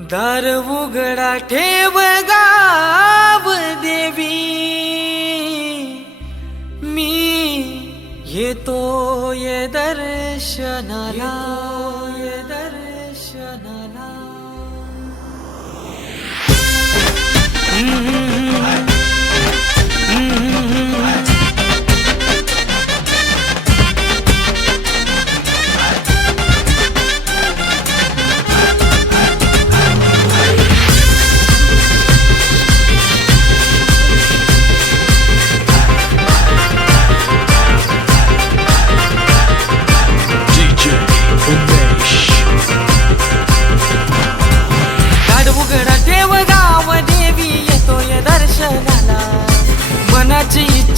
दार उघडा ठेव गाव देवी. मी येतोय दर्शनाला. ये दर्शनाला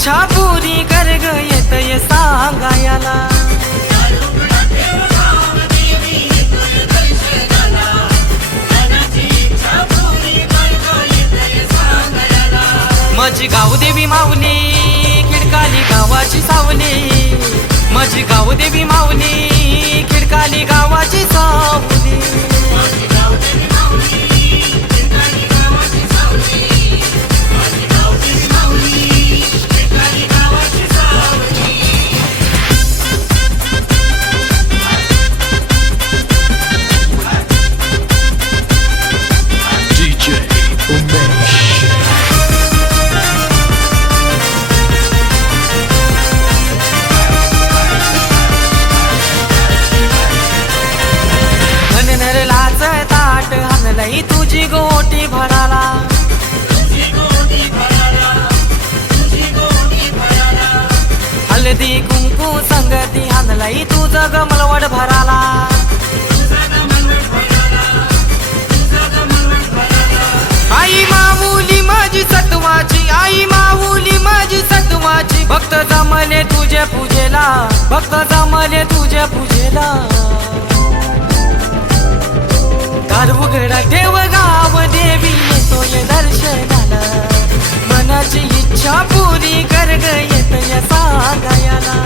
इच्छा पुरी कर ग येतय सांगायला माझी गाव देवी माऊली खिडकाली गावाची सावली. माझी गाव देवी माऊली हलदी कुंकू संगती हाणलंय तुझं गमलवड भराला. आई माऊली माझी सत्वाची आई माऊली माझी सत्वाची. भक्त जमले तुझ्या पूजेला भक्त जमले तुझ्या पूजे पुरी करड येत या सागायाला.